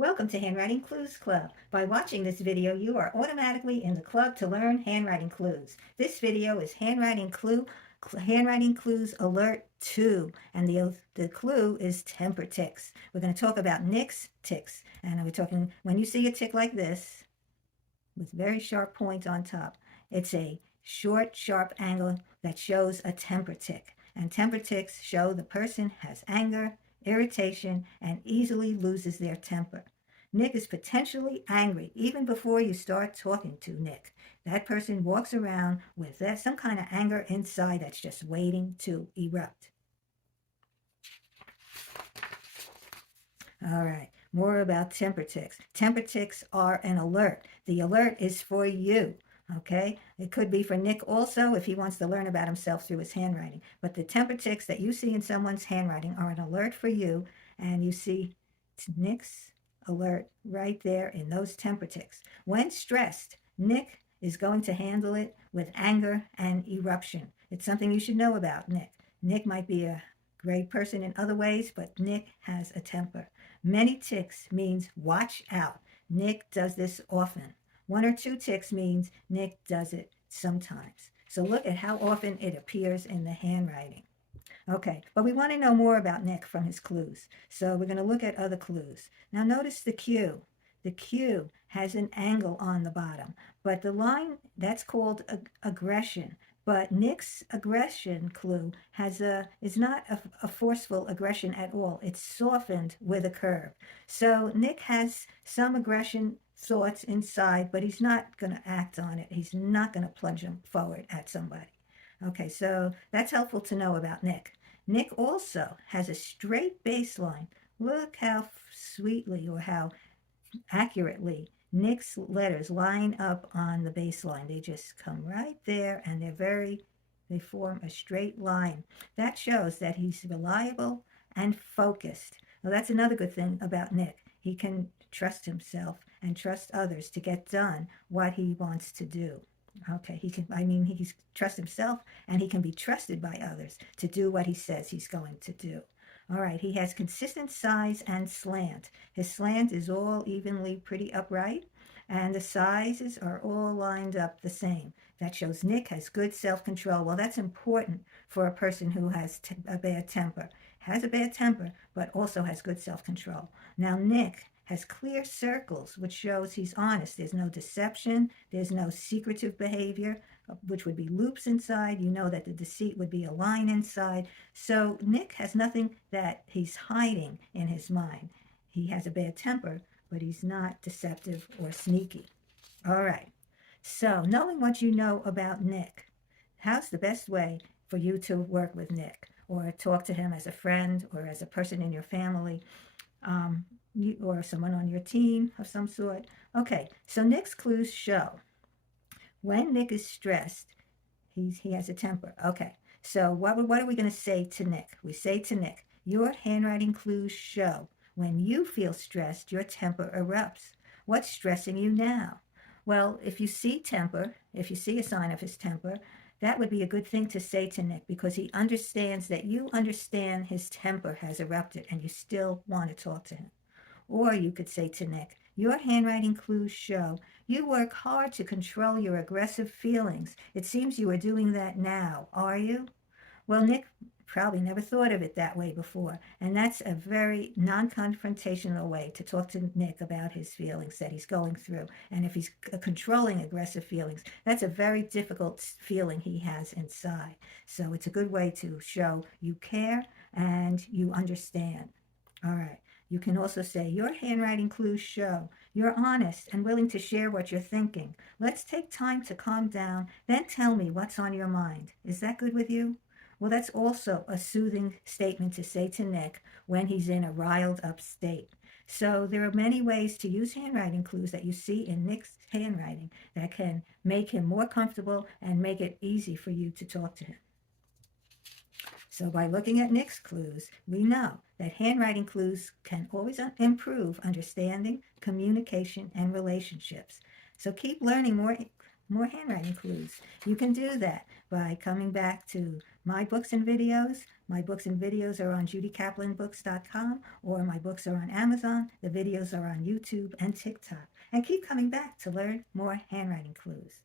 Welcome to Handwriting Clues Club. By watching this video, you are automatically in the club to learn handwriting clues. This video is Handwriting Clues Alert 2, and the clue is temper tics. We're going to talk about Nick's tics, and we're talking when you see a tic like this with very sharp points on top, it's a short, sharp angle that shows a temper tic. And temper tics show the person has anger, irritation, and easily loses their temper. Nick is potentially angry even before you start talking to Nick. That person walks around with some kind of anger inside that's just waiting to erupt. All right, more about temper tics. Temper tics are an alert. The alert is for you. Okay, it could be for Nick also if he wants to learn about himself through his handwriting. But the temper tics that you see in someone's handwriting are an alert for you, and you see Nick's alert right there in those temper tics. When stressed, Nick is going to handle it with anger and eruption. It's something you should know about Nick. Nick might be a great person in other ways, but Nick has a temper. Many tics means watch out. Nick does this often. One or two tics means Nick does it sometimes. So look at how often it appears in the handwriting. Okay, but we want to know more about Nick from his clues. So we're going to look at other clues. Now notice the Q. The Q has an angle on the bottom, but the line, that's called aggression. But Nick's aggression clue is not a forceful aggression at all. It's softened with a curve. So Nick has some aggression thoughts inside, but he's not going to act on it. He's not going to plunge them forward at somebody. Okay, so that's helpful to know about Nick. Nick also has a straight baseline. Look how sweetly or how accurately Nick's letters line up on the baseline. They just come right there, and they form a straight line. That shows that he's reliable and focused. Well, that's another good thing about Nick. He can trust himself and trust others to get done what he wants to do. Okay, he trusts himself, and he can be trusted by others to do what he says he's going to do. All right, he has consistent size and slant. His slant is all evenly pretty upright, and the sizes are all lined up the same. That shows Nick has good self-control. Well, that's important for a person who has a bad temper. Has a bad temper, but also has good self-control. Now, Nick has clear circles, which shows he's honest. There's no deception. There's no secretive behavior, which would be loops inside. You know that the deceit would be a line inside. So Nick has nothing that he's hiding in his mind. He has a bad temper, but he's not deceptive or sneaky. All right. So knowing what you know about Nick, how's the best way for you to work with Nick or talk to him as a friend or as a person in your family? Or someone on your team of some sort. Okay, so Nick's clues show when Nick is stressed, he has a temper. Okay, so what are we going to say to Nick? We say to Nick, your handwriting clues show when you feel stressed, your temper erupts. What's stressing you now? Well, if you see a sign of his temper, that would be a good thing to say to Nick, because he understands that you understand his temper has erupted and you still want to talk to him. Or you could say to Nick, your handwriting clues show you work hard to control your aggressive feelings. It seems you are doing that now, are you? Well, Nick probably never thought of it that way before, and that's a very non-confrontational way to talk to Nick about his feelings that he's going through. And if he's controlling aggressive feelings, that's a very difficult feeling he has inside. So it's a good way to show you care and you understand. All right. You can also say, your handwriting clues show you're honest and willing to share what you're thinking. Let's take time to calm down, then tell me what's on your mind. Is that good with you? Well, that's also a soothing statement to say to Nick when he's in a riled up state. So there are many ways to use handwriting clues that you see in Nick's handwriting that can make him more comfortable and make it easy for you to talk to him. So by looking at Nick's clues, we know that handwriting clues can always improve understanding, communication, and relationships. So keep learning more handwriting clues. You can do that by coming back to my books and videos. My books and videos are on judycaplanbooks.com, or my books are on Amazon. The videos are on YouTube and TikTok. And keep coming back to learn more handwriting clues.